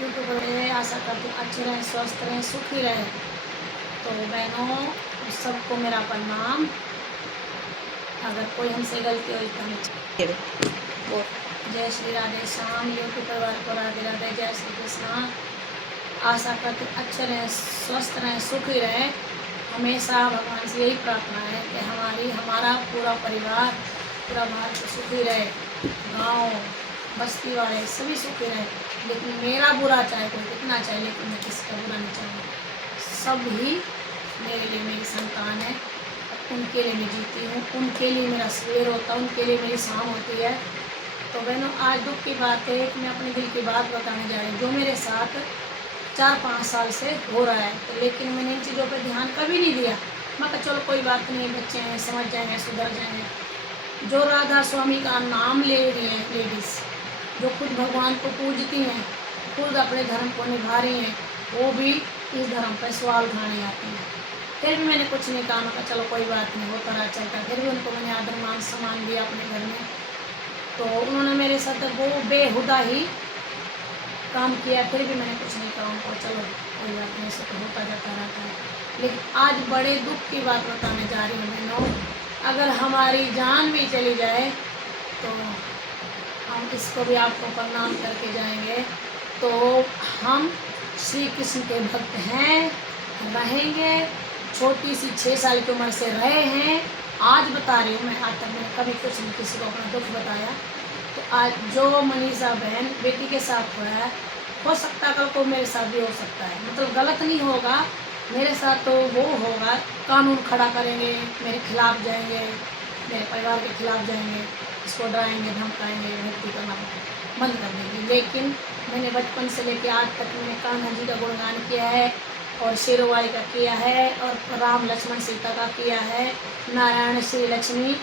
YouTube पर आशा करती हूँ अच्छे रहें, स्वस्थ रहें, सुखी रहें। तो बहनों सबको मेरा प्रणाम। अगर कोई हमसे गलती हुई तो हमें जय श्री राधे श्याम। यूट्यूब परिवार को राधे राधे, जय श्री कृष्णा। आशा करती हूँ अच्छे रहें, स्वस्थ रहें, सुखी रहें। हमेशा भगवान से यही प्रार्थना है कि हमारा पूरा परिवार, पूरा भारत सुखी रहे, गांव बस्ती वाले सभी सुखी रहे। लेकिन मेरा बुरा चाहे कोई कितना चाहे, लेकिन मैं किसी का बुरा नहीं चाहूँगी। सब ही मेरे लिए मेरी संतान है, उनके लिए मैं जीती हूँ, उनके लिए मेरा सवेर होता है, उनके लिए मेरी शाम होती है। तो बहनों आज दुख की बात है कि मैं अपने दिल की बात बताने जा रही हूँ जो मेरे साथ 4-5 साल से हो रहा है। तो लेकिन मैंने इन चीज़ों पर ध्यान कभी नहीं दिया। मैं कहा चलो कोई बात नहीं, बच्चे हैं, समझ जाएंगे, सुधर जाएंगे। जो राधा स्वामी का नाम ले रही हैं लेडीज़, जो खुद भगवान को पूजती हैं, खुद अपने धर्म को निभा रही हैं, वो भी इस धर्म पर सवाल उठाने आती हैं। फिर भी मैंने कुछ नहीं कहा। मैं कहा चलो कोई बात नहीं, होता रहा चलता। फिर भी उनको मैंने आदर मान सम्मान दिया अपने घर में। तो उन्होंने मेरे साथ वो बेहुदा ही काम किया, फिर भी मैंने कुछ नहीं कहा उनको। चलो कोई बात नहीं, सब होता जाता रहता है। लेकिन आज बड़े दुख की बात बताने जा रही हूँ बहनों। अगर हमारी जान भी चली जाए तो हम इसको भी आपको प्रणाम करके जाएंगे। तो हम श्री कृष्ण के भक्त हैं, रहेंगे। छोटी सी 6 साल की उम्र से रहे हैं। आज बता रही हूँ मैं, आज तक मैंने कभी कुछ नहीं किसी को अपना दुख बताया। तो आज जो मनीषा बहन बेटी के साथ हुआ है, हो सकता है कल को मेरे साथ भी हो सकता है। मतलब गलत नहीं होगा मेरे साथ, तो वो होगा कानून खड़ा करेंगे, मेरे खिलाफ जाएंगे, मेरे परिवार के खिलाफ जाएंगे, इसको डराएंगे, धमकाएंगे, भक्ति करना बंद कर देंगे। लेकिन मैंने बचपन से लेकर आज तक मैंने कान्हा जी का गुणगान किया है, और शेरोवाली का किया है, और राम लक्ष्मण सीता का किया है, नारायण श्री लक्ष्मी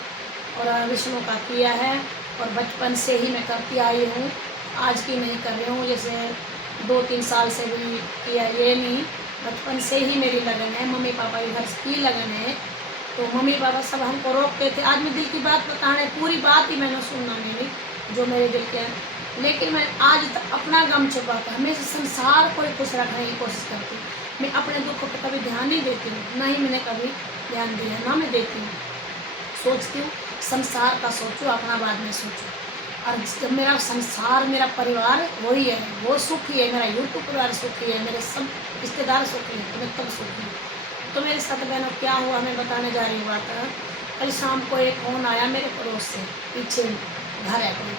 और विष्णु का किया है। और बचपन से ही मैं करती आई हूँ, आज की नहीं कर रही हूँ। जैसे 2-3 साल से भी किया, ये नहीं, बचपन से ही मेरी लगन है। मम्मी पापा भी घर की लगन है। तो मम्मी पापा सब हमको रोकते थे। आज मैं दिल की बात बताने, पूरी बात ही मैंने सुनना मेरी जो मेरे दिल के है। लेकिन मैं आज तक अपना गम छुपा कर हमेशा संसार को खुश रखने की कोशिश करती हूँ। मैं अपने दुख पर कभी ध्यान नहीं देती हूँ, ना ही मैंने कभी ध्यान दिया, ना मैं देती हूँ। सोचती हूँ संसार का सोचो, अपना बाद में सोचो। और जब मेरा संसार, मेरा परिवार वही है, वो सुखी है, मेरा यूट्यूब परिवार सुखी है, मेरे सब रिश्तेदार सुखी है, तो मैं तब सुखी हूँ। तो मेरे साथ बहनों क्या हुआ मैं बताने जा रही हूँ बात। कल शाम को एक फ़ोन आया मेरे पड़ोस से, पीछे घर है कोई।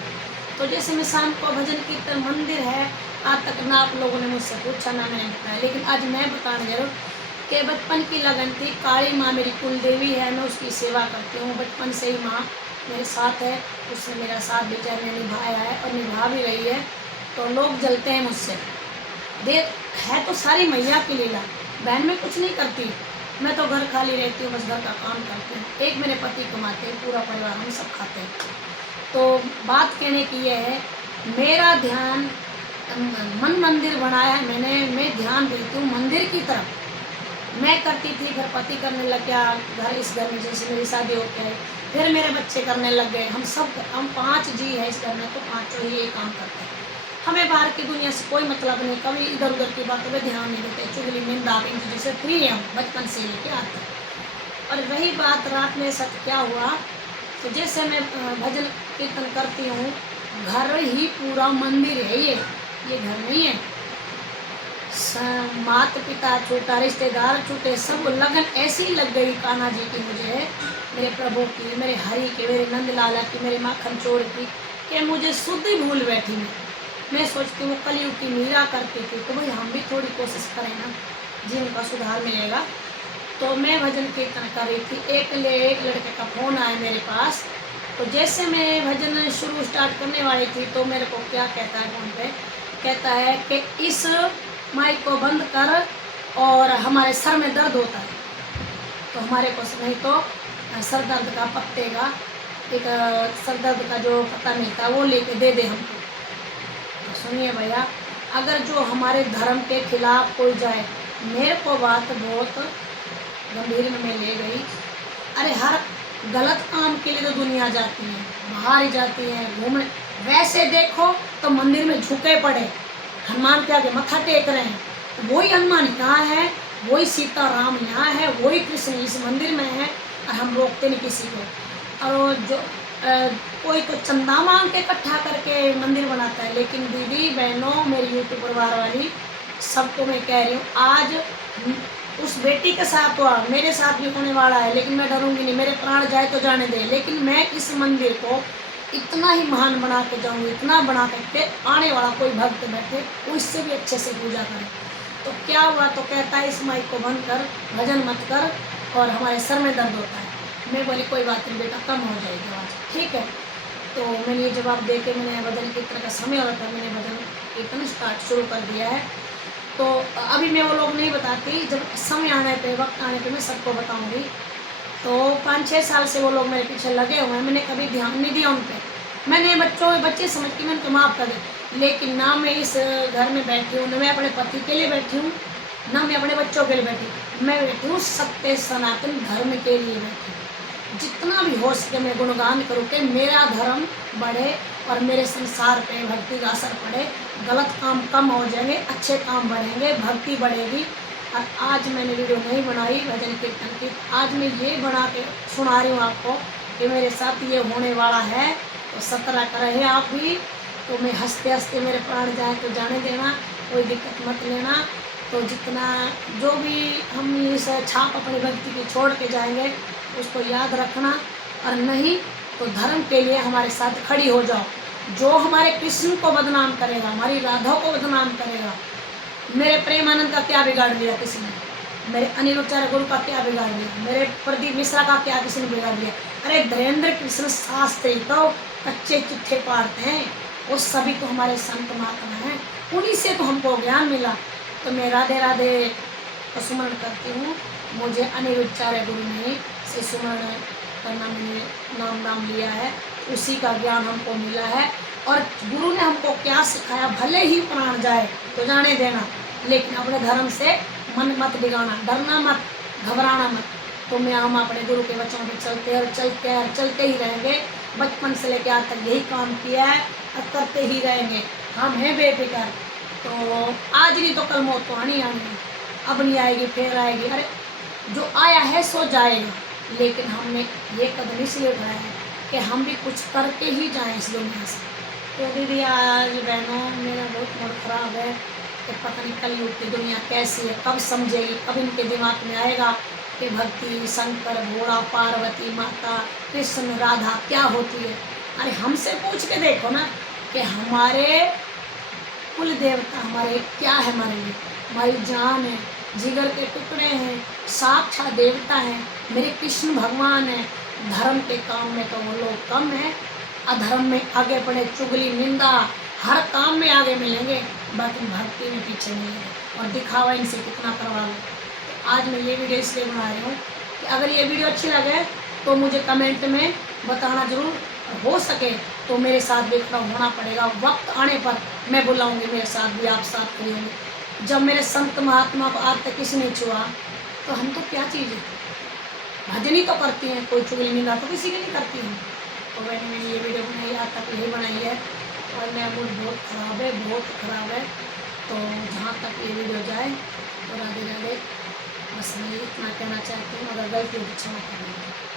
तो जैसे मैं शाम को भजन कीर्तन मंदिर है, आज तक ना आप लोगों ने मुझसे पूछा ना मैंने बताया, लेकिन आज मैं बताने जा रहा हूँ कि बचपन की लगन थी। काली माँ मेरी कुल देवी है, मैं उसकी सेवा करती हूँ। बचपन से ही माँ मेरे साथ है, उसने मेरा साथ बेचारे ने निभाया है और निभा भी रही है। तो लोग जलते हैं मुझसे, देख है तो सारी मैया की लीला। बहन में कुछ नहीं करती, मैं तो घर खाली रहती हूँ, बस घर का काम करती हूँ। एक मेरे पति कमाते हैं, पूरा परिवार हम सब खाते हैं। तो बात कहने की यह है, मेरा ध्यान मन मंदिर बनाया है मैंने, मैं ध्यान देती हूँ मंदिर की तरफ। मैं करती थी, फिर पति करने लग गया घर, इस घर में जैसे मेरी शादी हो गई, फिर मेरे बच्चे करने लग गए। हम 5 जी हैं इस घर में, तो 5 ही ये काम करते हैं। हमें बाहर की दुनिया से कोई मतलब नहीं, कभी इधर उधर की बातों पर ध्यान नहीं देते। चुगली निंदा इन चीज़ों से फ्री है हम बचपन से लेके आज तक। और रही बात रात में साथ क्या हुआ, तो जैसे मैं भजन कीर्तन करती हूँ, घर ही पूरा मंदिर है, ये घर नहीं है। माता पिता छूटा, रिश्तेदार छूटे, सब लगन ऐसी लग गई कान्हा जी की मुझे, मेरे प्रभु की, मेरे हरि के, मेरे नंदलाला की, मेरे माखन चोर की, कि मुझे शुद्ध ही भूल बैठी। मैं सोचती हूँ कलयुग की मीरा करती थी, तो भाई हम भी थोड़ी कोशिश करें ना, जीवन का सुधार मिलेगा। तो मैं भजन कीर्तन कर रही थी, एक लड़के का फ़ोन आया मेरे पास। तो जैसे मैं भजन शुरू स्टार्ट करने वाली थी, तो मेरे को क्या कहता है फ़ोन पे, कहता है कि इस माइक को बंद कर, और हमारे सर में दर्द होता है। तो हमारे को नहीं तो सर दर्द का पत्ते का एक सर दर्द का जो पत्ता मिलता है वो लेके दे दे हमको। तो सुनिए भैया, अगर जो हमारे धर्म के खिलाफ कोई जाए, मेरे को बात बहुत गंभीर में ले गई। अरे हर गलत काम के लिए तो दुनिया जाती है, बाहर ही जाती है घूमने। वैसे देखो तो मंदिर में झुके पड़े, हनुमान के आगे मत्था टेक रहे हैं, वही हनुमान यहाँ है, वही सीता राम यहाँ है, वही कृष्ण इस मंदिर में है, और हम रोकते नहीं किसी को। और जो कोई तो चंदा मांग के इकट्ठा करके मंदिर बनाता है, लेकिन दीदी बहनों, मेरी यूट्यूब परिवार वाली सबको मैं कह रही हूँ, आज उस बेटी के साथ हुआ, मेरे साथ भी होने वाला है, लेकिन मैं डरूंगी नहीं। मेरे प्राण जाए तो जाने दे, लेकिन मैं इस मंदिर को इतना ही महान बना के जाऊँगी, इतना बना करके आने वाला कोई भक्त बैठे वो इससे भी अच्छे से पूजा करे। तो क्या हुआ, तो कहता है इस माइक को बंद कर, भजन मत कर, और हमारे सर में दर्द होता है। मैं बोली कोई बात नहीं बेटा, कम हो जाएगी आवाज़, ठीक है। तो मैंने ये जवाब दे के मैंने भजन कीर्तन का समय हो रहा था, मैंने भजन कीर्तन शुरू कर दिया है। तो अभी मैं वो लोग नहीं बताती, जब समय आने पे, वक्त आने पे मैं सबको बताऊंगी। तो 5-6 साल से वो लोग मेरे पीछे लगे हुए हैं, मैंने कभी ध्यान नहीं दिया उन पर। मैंने बच्चे समझ के मैंने उनको माफ़ कर दिया, लेकिन ना मैं इस घर में बैठी हूँ, ना मैं अपने पति के लिए बैठी हूँ, ना मैं अपने बच्चों के लिए बैठी हूँ, मैं बैठी हूँ सत्य सनातन धर्म के लिए बैठी हूँ। जितना भी हो सके मैं गुणगान करूँ कि मेरा धर्म बढ़े और मेरे संसार पे भक्ति का असर पड़े, गलत काम कम हो जाएंगे, अच्छे काम बढ़ेंगे, भक्ति बढ़ेगी। और आज मैंने वीडियो नहीं बनाई भजन कीर्तन की, आज मैं ये बना के सुना रही हूँ आपको कि मेरे साथ ये होने वाला है, तो सतर्क रहे आप भी। तो मैं हंसते हंसते मेरे प्राण जाए तो जाने देना, कोई दिक्कत मत लेना। तो जितना जो भी हम इस छाप अपनी भक्ति की छोड़ के जाएंगे उसको याद रखना, और नहीं तो धर्म के लिए हमारे साथ खड़ी हो जाओ। जो हमारे कृष्ण को बदनाम करेगा, हमारी राधा को बदनाम करेगा, मेरे प्रेमानंद का क्या बिगाड़ लिया किसी ने, मेरे अनिरुद्धाचार्य गुरु का क्या बिगाड़ लिया, मेरे प्रदीप मिश्रा का क्या किसी ने बिगाड़ लिया। अरे धीरेन्द्र कृष्ण शास्त्री तो कच्चे चिट्ठे पाड़ते हैं, वो सभी तो हमारे संत महात्मा हैं, उन्हीं से तो हमको ज्ञान मिला। तो मैं राधे राधे का सुमरण करती हूँ। मुझे अनिरुद्धाचार्य गुरु ने से सुमरण करना मैंने नाम लिया है, उसी का ज्ञान हमको मिला है। और गुरु ने हमको क्या सिखाया, भले ही प्राण जाए तो जाने देना, लेकिन अपने धर्म से मन मत बिगाड़ना, डरना मत, घबराना मत। तो हम अपने गुरु के वचनों पर चलते ही रहेंगे। बचपन से लेकर आज तक यही काम किया है और करते ही रहेंगे। हम हैं बेफिक्र, तो आज नहीं तो कल मौत तो आनी है, अब नहीं आएगी फिर आएगी। अरे जो आया है सो जाएगा, लेकिन हमने ये कदम इसलिए उठाया है कि हम भी कुछ करके ही जाएं इस दुनिया से। तो दीदी आज बहनों मेरा बहुत मूड खराब है कि पता नहीं कलयुग की दुनिया कैसी है, कब समझेगी, कब इनके दिमाग में आएगा कि भक्ति, शंकर, भोला, पार्वती माता, कृष्ण, राधा क्या होती है। अरे हमसे पूछ के देखो ना कि हमारे कुल देवता हमारे क्या है, हमारे लिए हमारी जान है, जिगर के टुकड़े हैं, साक्षात देवता हैं, मेरे कृष्ण भगवान हैं। धर्म के काम में तो वो लोग कम हैं, अधर्म में आगे बढ़े, चुगली निंदा हर काम में आगे मिलेंगे, बाकी भक्ति में पीछे मिलेंगे, और दिखावा इनसे कितना करवा लो। तो आज मैं ये वीडियो इसलिए बना रही हूँ कि अगर ये वीडियो अच्छी लगे तो मुझे कमेंट में बताना ज़रूर, हो सके तो मेरे साथ भी खड़ा होना पड़ेगा। वक्त आने पर मैं बुलाऊंगी, मेरे साथ भी आप साथ खड़ी होंगे। जब मेरे संत महात्मा को आज तक किसी ने छुआ तो हम तो क्या चीज़ है, भजनी तो करती हैं, कोई चुगली निंदा तो किसी की नहीं करती हूँ। तो मैंने ये वीडियो बनाई, आज तक यही बनाई है, और मेरा मूड बहुत ख़राब है, बहुत ख़राब है। तो जहाँ तक ये वीडियो जाए तो राधे राधे, बस मैं इतना कहना चाहती हूँ। अगर गलती हो तो क्षमा करना।